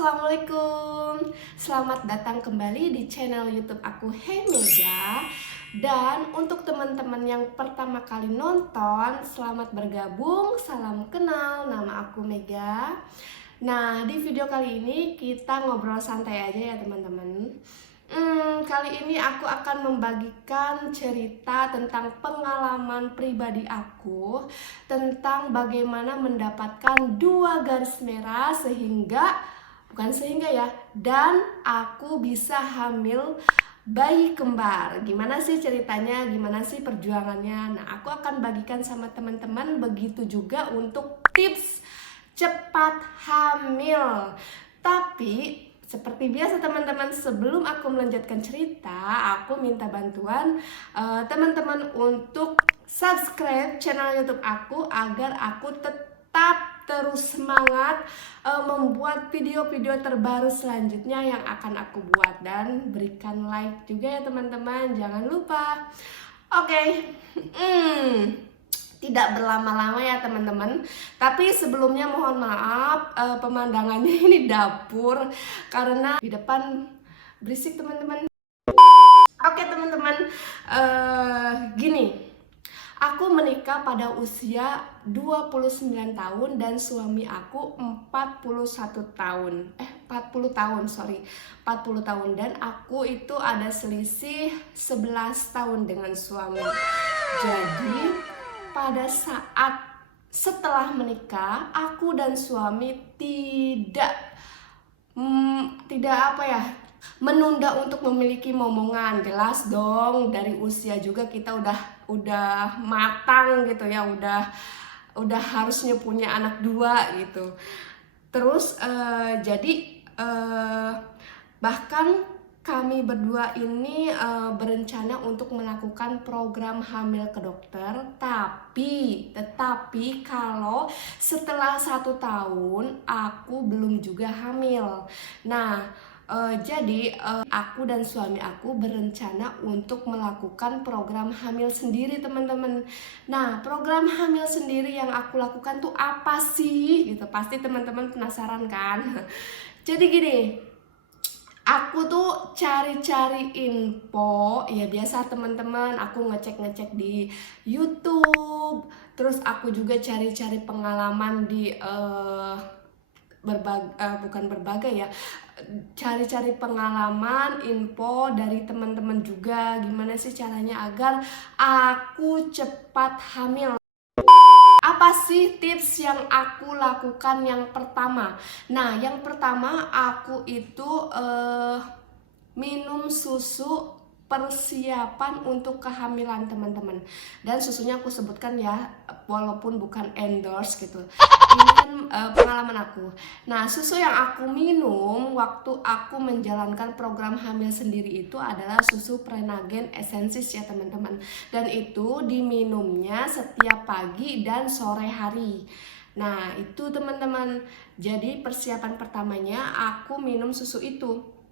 Assalamualaikum. Selamat datang kembali di channel YouTube aku Hey Mega. Dan untuk teman-teman yang pertama kali nonton, selamat bergabung. Salam kenal, nama aku Mega. Nah, di video kali ini kita ngobrol santai aja ya teman-teman. Kali ini aku akan membagikan cerita tentang pengalaman pribadi aku tentang bagaimana mendapatkan 2 garis merah dan aku bisa hamil bayi kembar. Gimana sih ceritanya, gimana sih perjuangannya? Nah, aku akan bagikan sama teman-teman, begitu juga untuk tips cepat hamil. Tapi seperti biasa teman-teman, sebelum aku melanjutkan cerita, aku minta bantuan teman-teman untuk subscribe channel YouTube aku agar aku tetap terus semangat membuat video-video terbaru selanjutnya yang akan aku buat, dan berikan like juga ya teman-teman, jangan lupa. Oke. Tidak berlama-lama ya teman-teman. Tapi sebelumnya mohon maaf, pemandangannya ini dapur karena di depan berisik teman-teman. Oke teman-teman, gini. Aku menikah pada usia 29 tahun dan suami aku 41 tahun. 40 tahun, 40 tahun, dan aku itu ada selisih 11 tahun dengan suami. Jadi pada saat setelah menikah, aku dan suami tidak menunda untuk memiliki momongan. Jelas dong, dari usia juga kita udah matang gitu ya, udah harusnya punya anak 2 gitu. Terus bahkan kami berdua ini berencana untuk melakukan program hamil ke dokter, tetapi kalau setelah 1 tahun aku belum juga hamil. Nah, jadi aku dan suami aku berencana untuk melakukan program hamil sendiri teman-teman. Nah, program hamil sendiri yang aku lakukan tuh apa sih gitu, pasti teman-teman penasaran kan. Jadi gini, aku tuh cari-cari info, ya biasa teman-teman, aku ngecek-ngecek di YouTube, terus aku juga cari-cari pengalaman di cari-cari pengalaman, info dari teman-teman juga, gimana sih caranya agar aku cepat hamil. Apa sih tips yang aku lakukan yang pertama? Nah, yang pertama aku itu minum susu persiapan untuk kehamilan teman-teman. Dan susunya aku sebutkan ya, walaupun bukan endorse gitu. Ini kan pengalaman aku. Nah, susu yang aku minum waktu aku menjalankan program hamil sendiri itu adalah susu Prenagen Essensis ya teman-teman. Dan itu diminumnya setiap pagi dan sore hari. Nah, itu teman-teman. Jadi persiapan pertamanya aku minum susu itu.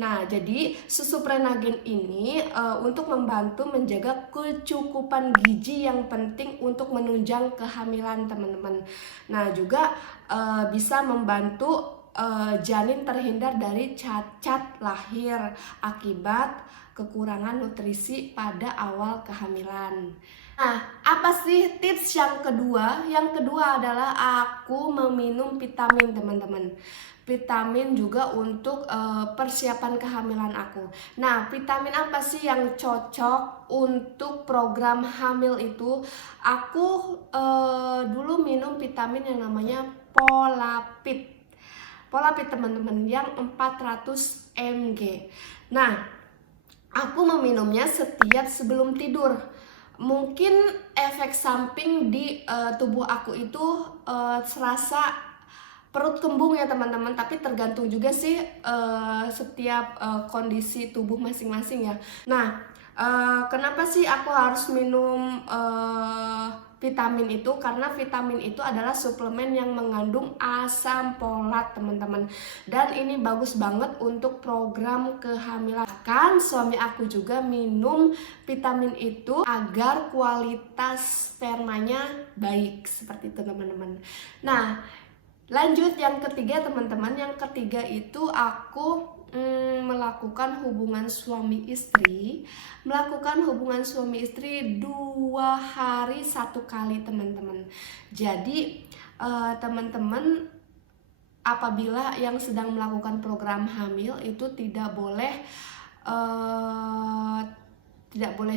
Nah, jadi susu Prenagen ini untuk membantu menjaga kecukupan gizi yang penting untuk menunjang kehamilan teman-teman. Nah, juga bisa membantu janin terhindar dari cacat lahir akibat kekurangan nutrisi pada awal kehamilan. Nah, apa sih tips yang kedua? Yang kedua adalah aku meminum vitamin teman-teman. Vitamin juga untuk persiapan kehamilan aku. Nah, vitamin apa sih yang cocok untuk program hamil itu? Aku dulu minum vitamin yang namanya Polapid. Polapid teman-teman, yang 400 mg. Nah, aku meminumnya setiap sebelum tidur. Mungkin efek samping di tubuh aku itu serasa perut kembung ya teman-teman, tapi tergantung juga sih setiap kondisi tubuh masing-masing ya. Nah, kenapa sih aku harus minum vitamin itu? Karena vitamin itu adalah suplemen yang mengandung asam folat teman-teman, dan ini bagus banget untuk program kehamilan. Kan suami aku juga minum vitamin itu agar kualitas spermanya baik, seperti itu teman-teman. Nah, Lanjut yang ketiga teman-teman, yang ketiga itu aku melakukan hubungan suami istri. Melakukan hubungan suami istri 2 hari 1 kali teman-teman. Jadi teman-teman apabila yang sedang melakukan program hamil itu tidak boleh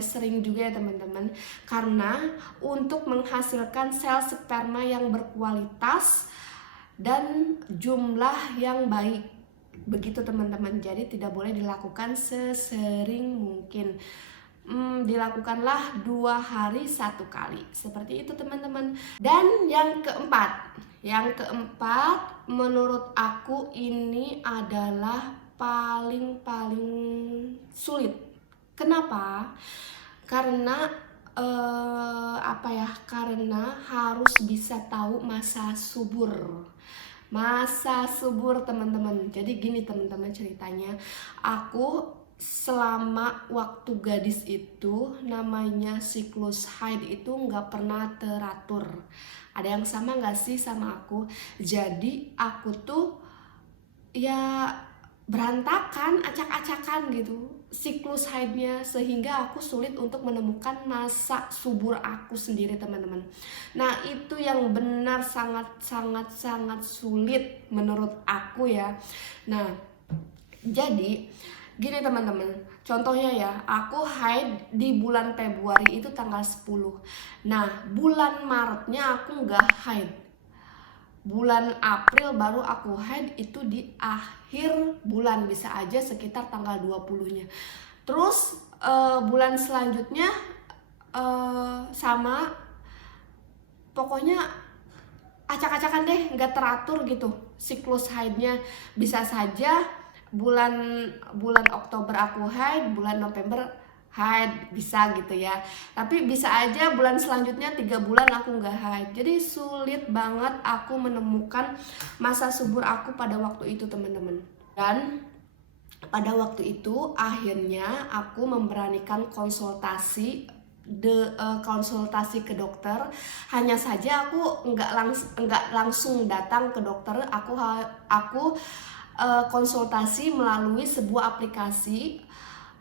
sering juga ya teman-teman, karena untuk menghasilkan sel sperma yang berkualitas dan jumlah yang baik, begitu teman-teman. Jadi tidak boleh dilakukan sesering mungkin. Dilakukanlah 2 hari 1 kali, seperti itu teman-teman. Dan yang keempat menurut aku ini adalah paling sulit. Kenapa? Karena karena harus bisa tahu masa subur. Masa subur teman-teman. Jadi gini teman-teman ceritanya, aku selama waktu gadis itu namanya siklus haid itu nggak pernah teratur. Ada yang sama nggak sih sama aku? Jadi aku tuh ya berantakan, acak-acakan gitu siklus haidnya, sehingga aku sulit untuk menemukan masa subur aku sendiri teman-teman. Nah itu yang benar sangat sulit menurut aku ya. Nah jadi gini teman-teman, contohnya ya, aku haid di bulan Februari itu tanggal 10. Nah bulan Maretnya aku nggak haid, bulan April baru aku haid itu di akhir bulan, bisa aja sekitar tanggal 20-nya. Terus bulan selanjutnya sama, pokoknya acak-acakan deh, nggak teratur gitu siklus haidnya. Bisa saja bulan Oktober aku haid, bulan November haid, bisa gitu ya. Tapi bisa aja bulan selanjutnya 3 bulan aku nggak haid. Jadi sulit banget aku menemukan masa subur aku pada waktu itu teman-teman. Dan pada waktu itu akhirnya aku memberanikan konsultasi ke dokter. Hanya saja aku nggak langsung datang ke dokter. Aku konsultasi melalui sebuah aplikasi,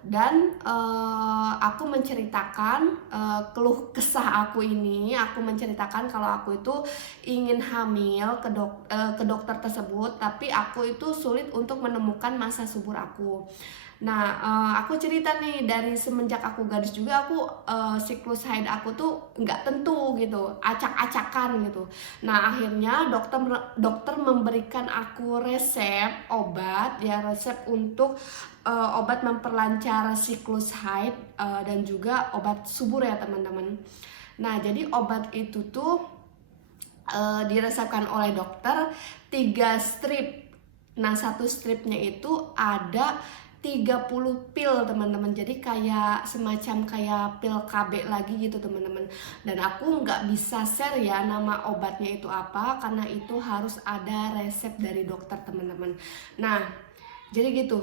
dan aku menceritakan keluh kesah aku ini. Aku menceritakan kalau aku itu ingin hamil ke dokter tersebut, tapi aku itu sulit untuk menemukan masa subur aku. Nah aku cerita nih, dari semenjak aku gadis juga aku siklus haid aku tuh nggak tentu gitu, acak-acakan gitu. Nah akhirnya dokter memberikan aku resep obat ya, resep untuk obat memperlancar siklus haid dan juga obat subur ya teman-teman. Nah jadi obat itu tuh diresepkan oleh dokter 3 strip. Nah 1 stripnya itu ada 30 pil teman-teman. Jadi kayak semacam kayak pil KB lagi gitu teman-teman. Dan aku nggak bisa share ya nama obatnya itu apa, karena itu harus ada resep dari dokter teman-teman. Nah jadi gitu,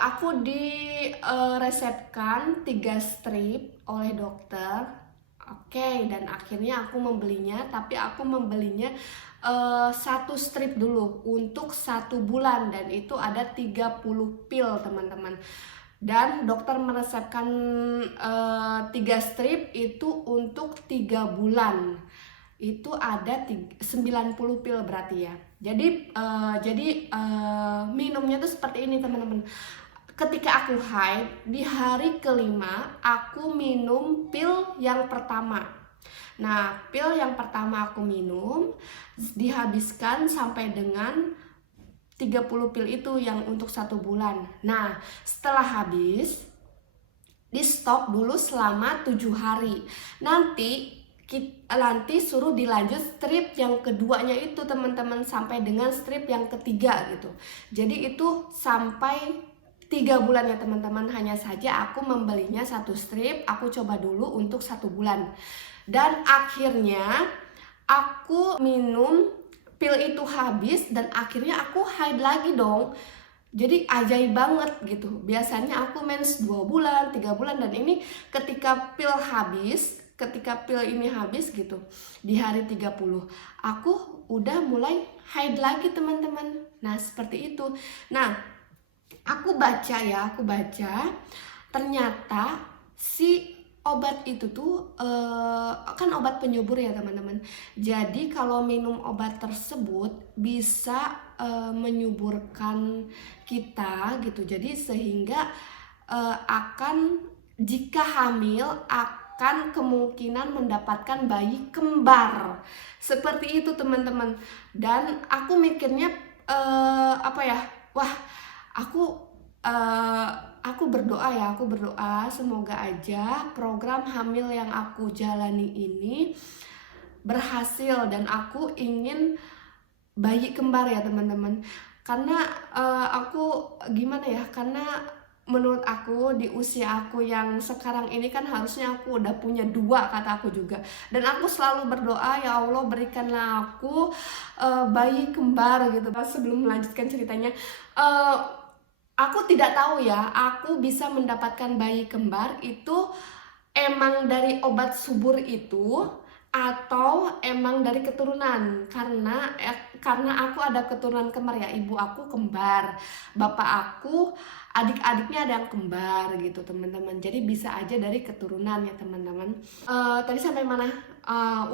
aku diresepkan 3 strip oleh dokter. Oke, dan akhirnya aku membelinya, tapi aku membelinya 1 strip dulu untuk 1 bulan, dan itu ada 30 pil teman-teman. Dan dokter meresepkan 3 strip itu untuk 3 bulan. Itu ada 90 pil berarti ya. Jadi minumnya tuh seperti ini teman-teman. Ketika aku haid di hari kelima, aku minum pil yang pertama. Nah pil yang pertama aku minum, dihabiskan sampai dengan 30 pil itu yang untuk 1 bulan. Nah setelah habis, di stop dulu selama 7 hari. Nanti suruh dilanjut strip yang keduanya itu teman-teman, sampai dengan strip yang ketiga gitu. Jadi itu sampai 3 bulan ya teman-teman. Hanya saja aku membelinya 1 strip, aku coba dulu untuk 1 bulan. Dan akhirnya aku minum pil itu habis, dan akhirnya aku haid lagi dong. Jadi ajaib banget gitu. Biasanya aku mens 2 bulan, 3 bulan, dan ini ketika pil habis ketika pil ini habis gitu, di hari 30 aku udah mulai haid lagi teman-teman. Nah seperti itu. Nah aku baca ternyata si obat itu tuh kan obat penyubur ya teman-teman. Jadi kalau minum obat tersebut bisa menyuburkan kita gitu. Jadi sehingga akan jika hamil akan kemungkinan mendapatkan bayi kembar. Seperti itu teman-teman. Dan aku mikirnya wah aku berdoa semoga aja program hamil yang aku jalani ini berhasil dan aku ingin bayi kembar ya teman-teman. Karena karena menurut aku di usia aku yang sekarang ini kan harusnya aku udah punya 2 kata aku juga. Dan aku selalu berdoa, ya Allah berikanlah aku bayi kembar gitu. Sebelum melanjutkan ceritanya, aku tidak tahu ya, aku bisa mendapatkan bayi kembar itu emang dari obat subur itu atau emang dari keturunan. Karena aku ada keturunan kembar ya, ibu aku kembar, bapak aku adik-adiknya ada yang kembar gitu teman-teman. Jadi bisa aja dari keturunan ya teman-teman. Tadi sampai mana?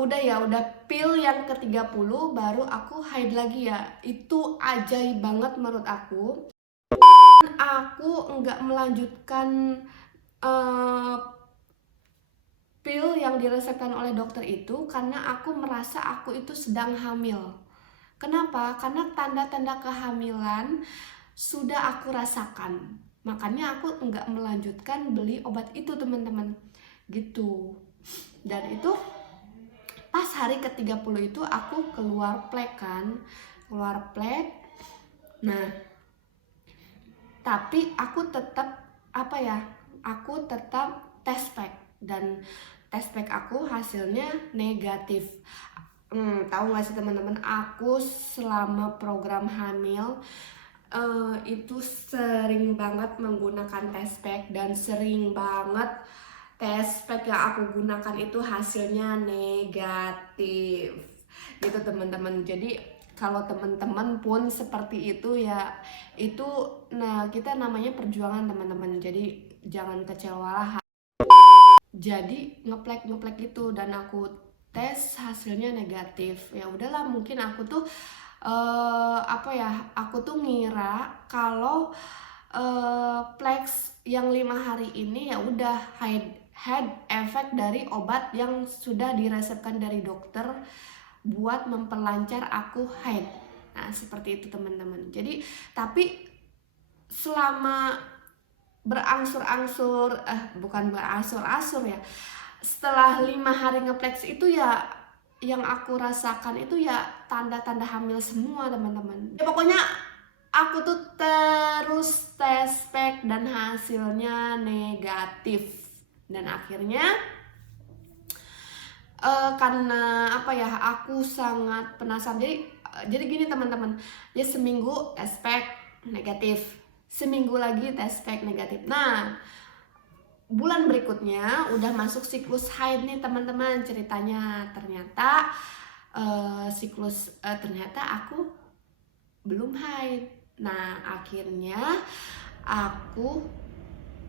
Udah pil yang ke-30 baru aku haid lagi ya. Itu ajaib banget menurut aku. Aku nggak melanjutkan pil yang diresepkan oleh dokter itu karena aku merasa aku itu sedang hamil. Kenapa? Karena tanda-tanda kehamilan sudah aku rasakan. Makanya aku nggak melanjutkan beli obat itu teman-teman. Gitu. Dan itu pas hari ke-30 itu aku keluar plek kan. Nah, tapi aku tetap test pack dan test pack aku hasilnya negatif. Tahu nggak sih teman-teman, aku selama program hamil itu sering banget menggunakan test pack dan sering banget test pack yang aku gunakan itu hasilnya negatif gitu teman-teman. Jadi kalau teman-teman pun seperti itu ya, itu kita namanya perjuangan teman-teman. Jadi jangan kecewalah. Jadi ngeplek gitu dan aku tes hasilnya negatif. Ya udahlah, mungkin aku tuh aku tuh ngira kalau Plex yang 5 hari ini ya udah had efek dari obat yang sudah diresepkan dari dokter buat memperlancar aku haid. Nah seperti itu teman-teman. Jadi tapi selama berangsur-angsur bukan berangsur-angsur ya, setelah 5 hari ngeplex itu ya yang aku rasakan itu ya tanda-tanda hamil semua teman-teman. Ya pokoknya aku tuh terus tes pack dan hasilnya negatif. Dan akhirnya karena aku sangat penasaran. Jadi gini teman-teman, ya seminggu tes pack negatif, seminggu lagi tes pack negatif. Nah bulan berikutnya udah masuk siklus haid nih teman-teman. Ceritanya ternyata ternyata aku belum haid. Nah akhirnya aku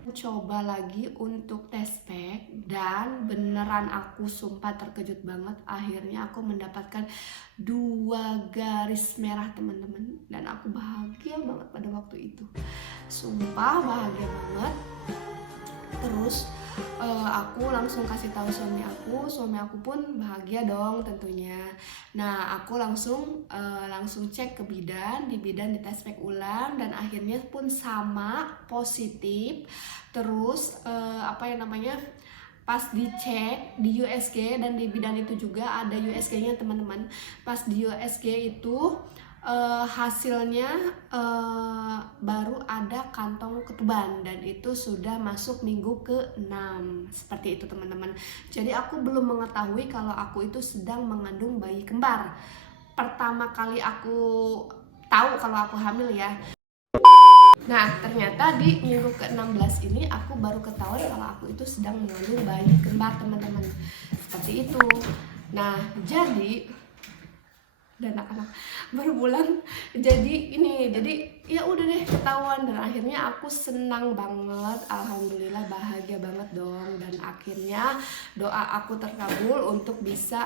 coba lagi untuk tes pack dan beneran aku sumpah terkejut banget. Akhirnya aku mendapatkan 2 garis merah teman-teman, dan aku bahagia banget pada waktu itu. Sumpah bahagia banget. Terus aku langsung kasih tahu suami aku pun bahagia dong tentunya. Nah aku langsung cek ke bidan, di dites pack ulang dan akhirnya pun sama positif. Terus pas dicek di USG, dan di bidan itu juga ada USG-nya teman-teman. Pas di USG itu hasilnya baru ada kantong ketuban, dan itu sudah masuk minggu ke-6. Seperti itu teman-teman. Jadi aku belum mengetahui kalau aku itu sedang mengandung bayi kembar. Pertama kali aku tahu kalau aku hamil ya. Nah, ternyata di minggu ke-16 ini aku baru ketahuan kalau aku itu sedang mengandung bayi kembar, teman-teman. Seperti itu. Nah, jadi dan anak-anak baru bulan, jadi ya udah deh ketahuan, dan akhirnya aku senang banget, alhamdulillah, bahagia banget dong, dan akhirnya doa aku terkabul untuk bisa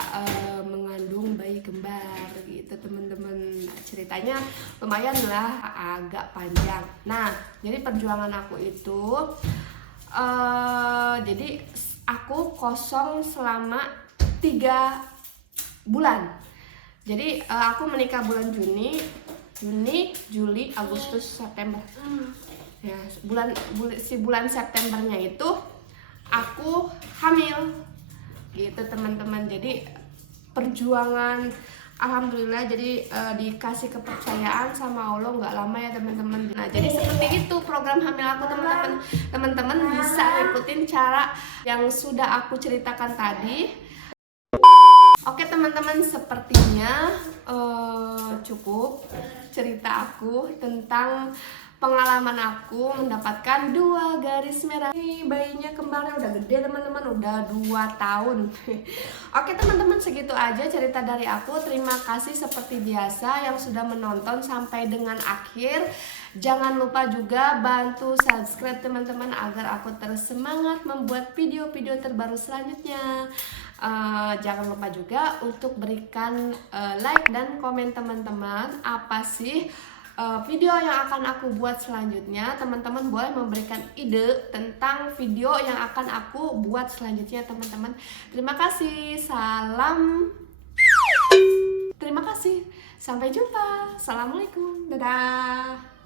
mengandung bayi kembar gitu, teman-teman. Ceritanya lumayan lah, agak panjang. Nah, jadi perjuangan aku itu jadi aku kosong selama 3 bulan. Jadi aku menikah bulan Juni, Juli, Agustus, September. Ya, bulan Septembernya itu aku hamil. Gitu, teman-teman. Jadi perjuangan, alhamdulillah, jadi dikasih kepercayaan sama Allah nggak lama ya, teman-teman. Nah, jadi seperti itu program hamil aku, teman-teman. Teman-teman bisa ikutin cara yang sudah aku ceritakan tadi. Oke, teman-teman, sepertinya cukup cerita aku tentang pengalaman aku mendapatkan 2 garis merah. Ini bayinya kembarnya udah gede, teman-teman, udah 2 tahun. Oke, teman-teman, segitu aja cerita dari aku. Terima kasih seperti biasa yang sudah menonton sampai dengan akhir. Jangan lupa juga bantu subscribe, teman-teman, agar aku terus semangat membuat video-video terbaru selanjutnya. Jangan lupa juga untuk berikan like dan komen, teman-teman. Apa sih video yang akan aku buat selanjutnya? Teman-teman boleh memberikan ide tentang video yang akan aku buat selanjutnya, teman-teman. Terima kasih. Terima kasih. Sampai jumpa. Assalamualaikum. Dadah.